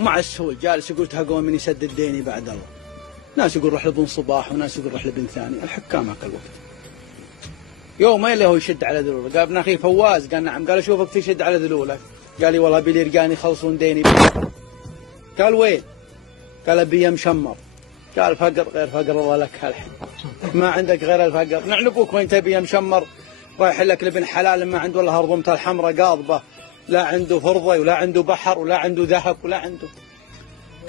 ومع السهول جالس يقول تهقون من يسدد ديني بعد الله. ناس يقول روح لبن صباح وناس يقول روح لبن ثاني. الحكام هاك الوقت يوم ما اللي هو يشد على ذلوله. قال ابن أخي فواز قال نعم. قال أشوفك تشد على ذلولك. قال لي والله بلي رجاني يخلصون ديني. قال وين؟ قال أبي مشمر. قال فقر غير فقر الله لك هالحين ما عندك غير الفقر. نعنبوك وين تبي يا مشمر؟ رايح لك لابن حلال ما عنده ولا هرضمته الحمراء قاضبه، لا عنده فرضي ولا عنده بحر ولا عنده ذهب ولا عنده.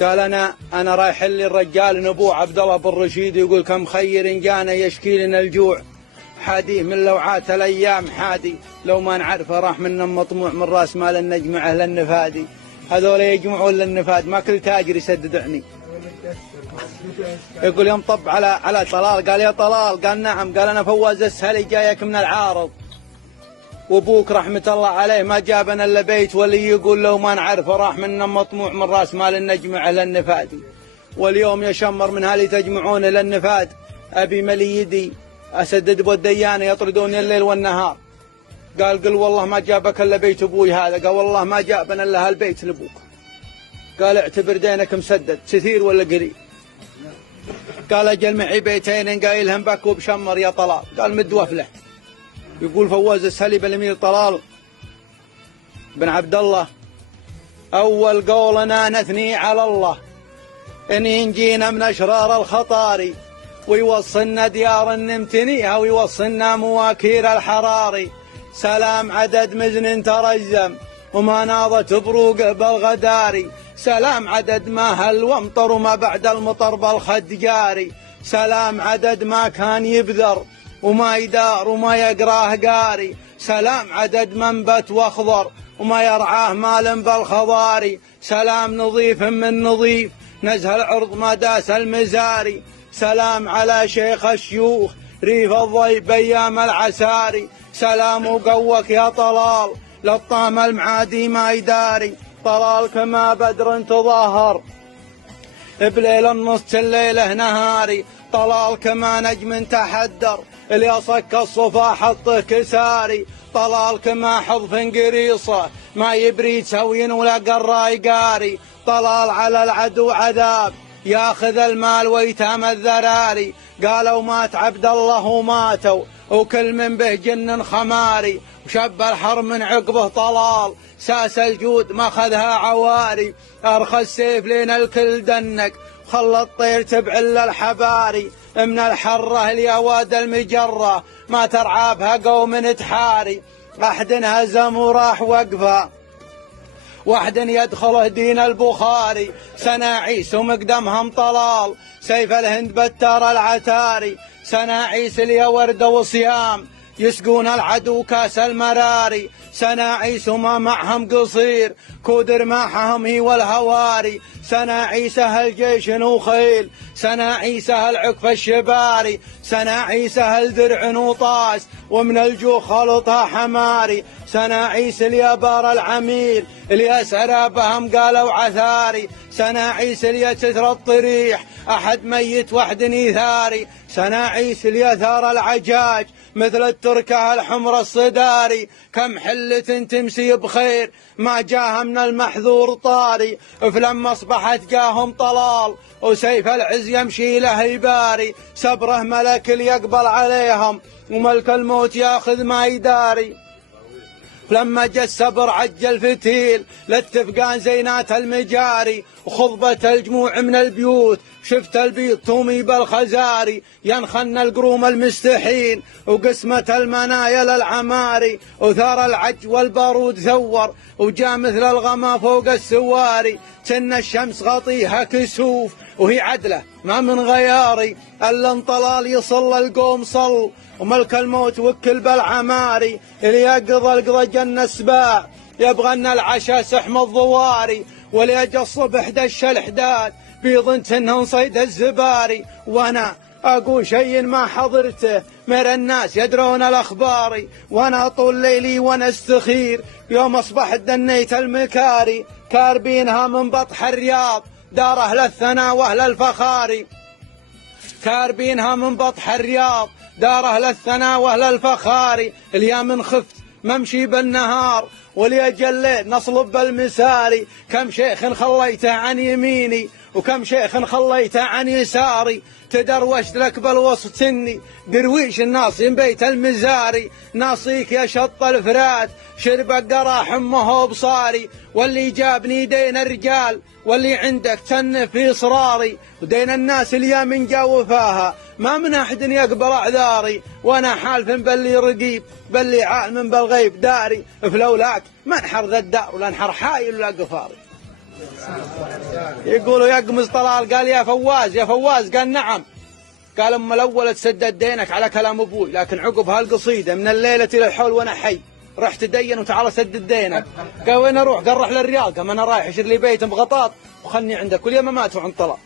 قال أنا رايح لي الرجال نبوه عبد الله بن رشيد يقول كم خير جانا يشكي لنا الجوع حاديه من لوعات الأيام حادي لو ما نعرفه راح منا مطموع من راس مال النجمعه للنفادي. هذول يجمعون للنفاد ما كل تاجر يسدد عني. يقول يوم طب على طلال قال يا طلال قال نعم. قال أنا فواز السهلي جايك من العارض وابوك رحمة الله عليه ما جابنا الا بيت ولي يقول لو ما نعرفه راح منا مطموع من راس مال النجمعه للنفادي. واليوم يشمر من هالي تجمعون للنفاد أبي ملي يدي أسدد بالديانة يطردوني الليل والنهار. قال قل والله ما جابك الا بيت ابوي هذا. قال والله ما جابنا الا هالبيت لابوك. قال اعتبر دينك مسدد كثير ولا قليل؟ قال اجل معي بيتين قايلهم بك وبشمر يا طلال. قال مد وفله. يقول فواز السهلي بالامير طلال بن عبد الله اول قولنا نثني على الله ان ينجينا من اشرار الخطاري ويوصلنا ديار نمتنيها ويوصلنا مواكير الحراري. سلام عدد مزن ترجم وما ناضت بروق بالغداري. سلام عدد ما هل ومطر وما بعد المطر بالخد جاري. سلام عدد ما كان يبذر وما يدار وما يقراه قاري. سلام عدد منبت واخضر وما يرعاه مال بالخضاري. سلام نظيف من نظيف نزه العرض ما داس المزاري. سلام على شيخ الشيوخ ريف الضيب ايام العساري. سلام وقوك يا طلال للطام المعادي ما يداري. طلال كما بدر تظاهر بليل النص الليله نهاري. طلال كما نجم تحدر اللي صك الصفا حطه كساري. طلال كما حظف قريصه ما يبري سوي ولا قراي قاري. طلال على العدو عذاب ياخذ المال ويتام الذراري. قالوا مات عبد الله وماتوا وكل من به جن خماري. وشب الحر من عقبه طلال ساس الجود ما خذها عواري. ارخى السيف لين الكل دنك خلى الطير تبعل الحباري. من الحره اليواد المجره ما ترعى بها قوم تحاري. احد هزم وراح وقفه واحد يدخله دين البخاري. سناعيس ومقدمهم طلال سيف الهند بتر العتاري. سناعيس اليورد وصيام يسقون العدو كاس المراري. سناعيس وما معهم قصير كود رماحهم هي والهواري. سناعيس أهل جيش وخيل سناعيس أهل عكف الشباري. سناعيس أهل درع وطاس ومن الجو خلطها حماري. سناعيس اليابار العميل اللي أسعر بهم قالوا عثاري. سناعيس اللي ستر الطريح أحد ميت وحد إيثاري. سناعيس اليثار العجاج مثل التركة الحمر الصداري. كم حلة تمسي بخير ما جاها من المحذور طاري. فلما أصبحت جاهم طلال وسيف العز يمشي له يباري. سبره ملك يقبل عليهم وملك الموت ياخذ ما يداري. لما جا السبر عجل فتيل لاتفقان زينات المجاري. وخضبة الجموع من البيوت شفت البيض تومي بالخزاري. ينخن القروم المستحين وقسمة المنايا للعماري. وثار العج والبارود ثور وجاء مثل الغما فوق السواري. تن الشمس غطيها كسوف وهي عدله ما من غياري. الا انطلال يصل القوم صل وملك الموت وكل بالعماري. اللي يقضى القضى جن السباع يبغى ان العشاء سحم الضواري. وليجي الصبح دش الحداد بيض تنهن صيد الزباري. وانا اقول شيء ما حضرته مر الناس يدرون الاخباري. وانا طول ليلي وانا استخير يوم اصبحت دنيت المكاري. كاربينها من بطح الرياض دار اهل الثنا واهل الفخاري. كاربينها من بطح الرياض دار اهل الثنا واهل الفخاري. اليا من خفت ممشي بالنهار وليجي الليل نصلب بالمساري. كم شيخ خليته عن يميني وكم شيخ خليته عن يساري. تدروشت لك بالوسط سني درويش الناصي من بيت المزاري. ناصيك يا شط الفرات شربك قراح امه بصاري. واللي جابني دين الرجال واللي عندك تن في صراري. ودين الناس اليا من جاوفاها ما من احد يقبل اعذاري. وانا حالف باللي رقيب باللي عالم بالغيب داري. فلولاك ما انحر ذا الدار ولا انحر حايل ولا قفاري. يقولوا يقمز طلال قال يا فواز يا فواز قال نعم. قال اما الاول تسدد دينك على كلام ابوي لكن عقب هالقصيده من الليله الى الحول وانا حي رحت تدين وتعال سدد دينك. قال وين اروح؟ قال روح للرياض. قال انا رايح اشتري لي بيت بغطاط وخلني عندك كل يوم ما ادفع عن طلاق.